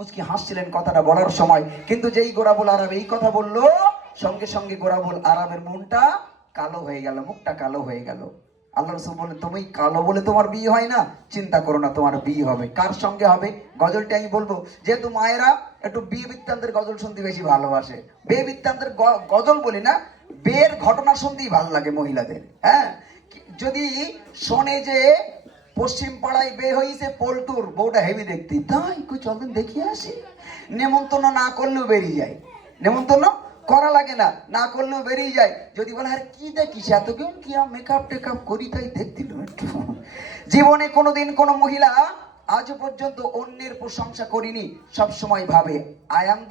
মুচকি হাসছিলেন কথাটা বলার সময়, কিন্তু যেই গোরাবুল আরব এই কথা বললো, সঙ্গে সঙ্গে গোরাবুল আরবের মনটা কালো হয়ে গেল, মুখটা কালো হয়ে গেল। আল্লাহ রাসূল বলেন, তুমি কালো বলে তোমার বিয়ে হয় না, চিন্তা করো না, তোমার বিয়ে হবে। কার সঙ্গে হবে? গজলটা আমি বলবো, যেহেতু মায়েরা একটু বিয়ে বৃত্তান্তের গজল শুনতে বেশি ভালোবাসে। বিয়ে বৃত্তান্তের গজল বলি না, বিয়ের ঘটনা শুনতেই ভালো লাগে মহিলাদের। হ্যাঁ, যদি শোনে যে পশ্চিম পাড়ায় বে হইছে পল্টুর বউটা হেভি দেখতে, তাই কই চলবেন দেখিয়ে আসি। নেমন্তন্ন না করলেও বেরিয়ে যায়, নেমন্তন্ন করা লাগে না, না করলেও বেরিয়ে যায়। যদি বলে আরে কি দেখিস এত কেউ কি মেকআপ টেকআপ করি তাই দেখছিল একটু। জীবনে কোনোদিন কোনো মহিলা আজ পর্যন্ত অন্যের প্রশংসা করিনি, সব সময় ভাবে আই অ্যাম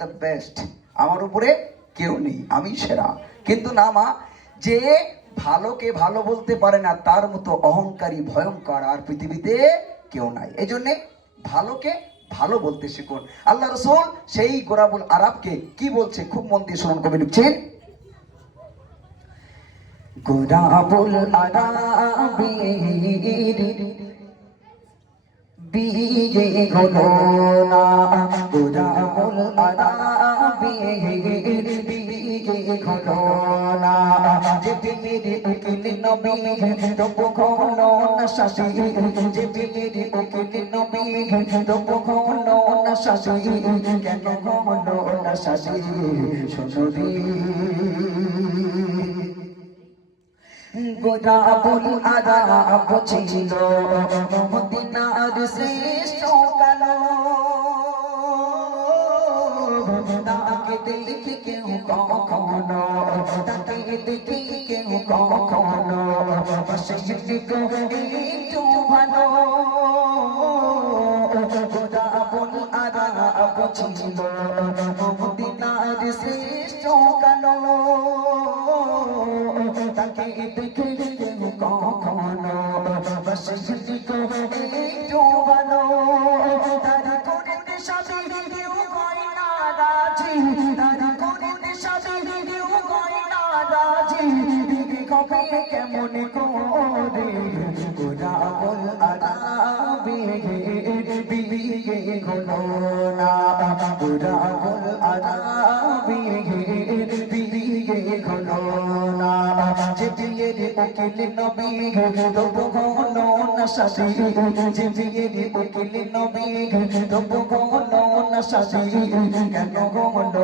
দ্য বেস্ট, আমার উপরে কেউ নেই, আমি সেরা। কিন্তু না মা, যে ভালোকে ভালো বলতে পারে না তার মতো অহংকারী ভয়ঙ্কর আর পৃথিবীতে কেউ নাই। এই জন্যে ভালোকে ভালো বলতে শিখুন। আল্লাহ রাসূল সেই গোরাবুল আরবকে কি বলছে খুব মন দিয়ে শুনুন। কবি লিখছেন, গোরাবুল আরবের বিয়ে হলো না, গোরাবুল আরবের বিয়ে হলো না। যে বিয়ের উকিল নবী তবু হলো না শাদী, যে বিয়ের উকিল নবী তবু হলো না শাদী, কেন হলো না শাদী শোনো রে। গোরাবুল আরব ছিল মদিনার শ্রেষ্ঠ কালো, তাকে দেখি কেউ কখনো, তাকে দেখি কেউ কখনো বসে একটু ভালো। গোরাবুল আরব ছিল মদিনার শ্রেষ্ঠ কালো, তাকে দেখে কেউ কখনো বসে একটু ভালো। তারা করে সাথে কেউ হয় না রাজি, তারা করে সাথে কেউ হয় না রাজি, দিদি কবে কেমন করে গোরাবুল আরবের বিয়ে হলো না, গোরাবুল আরবের বিয়ে হলো না। যে বিয়ের উকিল নবী তবু হলো না শাদী, যে বিয়ের উকিল নবী তবু হলো না শাদী, কেন হলো